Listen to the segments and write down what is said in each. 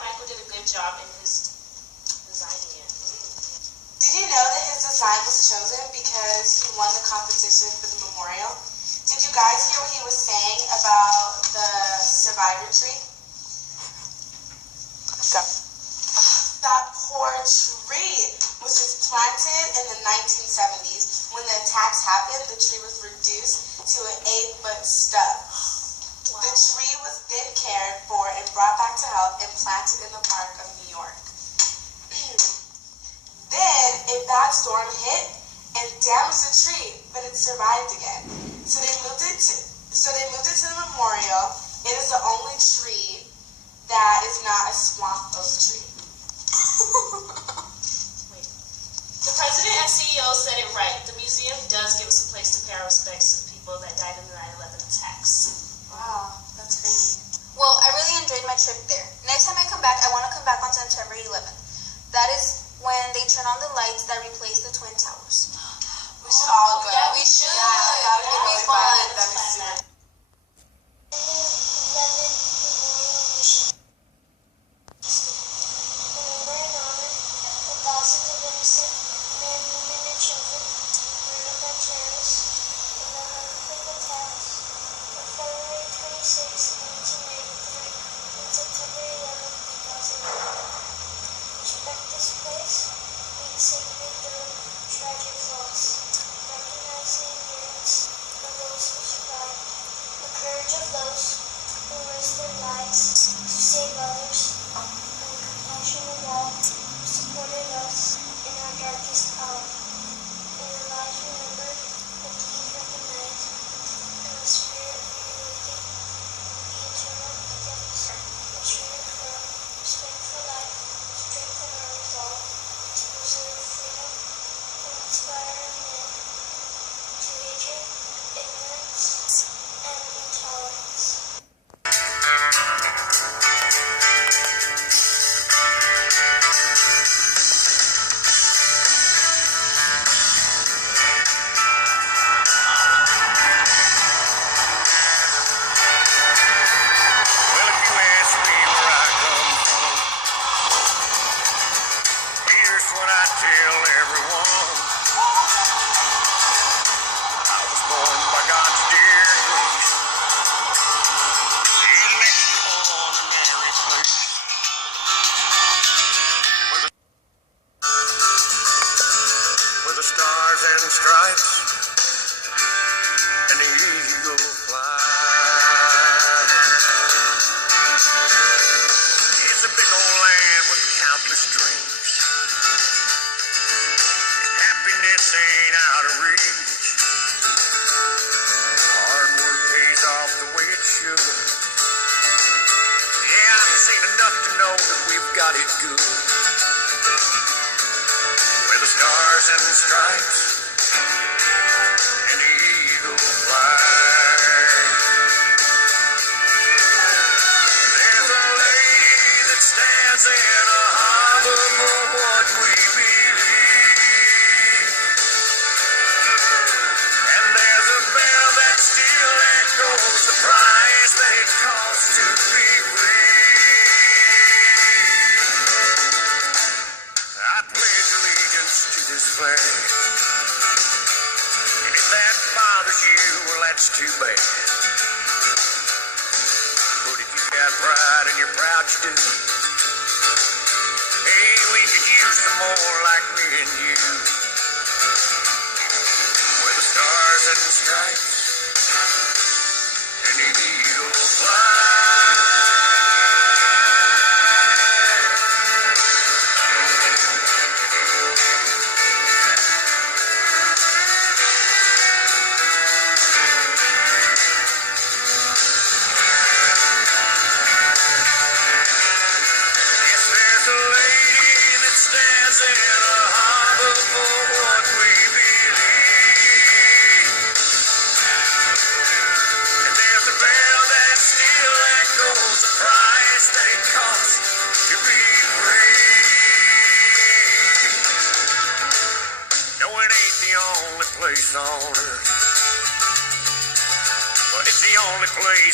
Michael did a good job in his designing it. Did you know that his design was chosen because he won the competition for the memorial? Did you guys hear what he was saying about the survivor tree? Go. That poor tree was just planted in the 1970s. When the attacks happened, the tree was reduced to an 8-foot stub. Wow. The tree was then cared for and brought back to health and planted in the park of New York. Then a bad storm hit and damaged the tree, but it survived again. So they moved it to the memorial. It is the only tree that is not a swamp oak tree. Wait. The president and CEO said it right. The museum does give us a place to pay our respects to the people that died in the 9/11 attacks. Wow, that's crazy. Well, I really enjoyed my trip there. Next time I come back, I want to come back on September 11th. That is when they turn on the lights that replace the Twin Towers. We should all go. Yeah, we should. Yeah, that would be fun. That'd be super.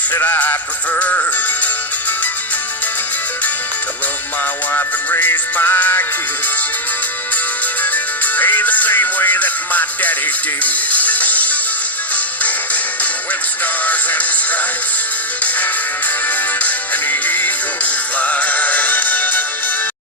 That I prefer to love my wife and raise my kids. Pay the same way that my daddy did. With stars and stripes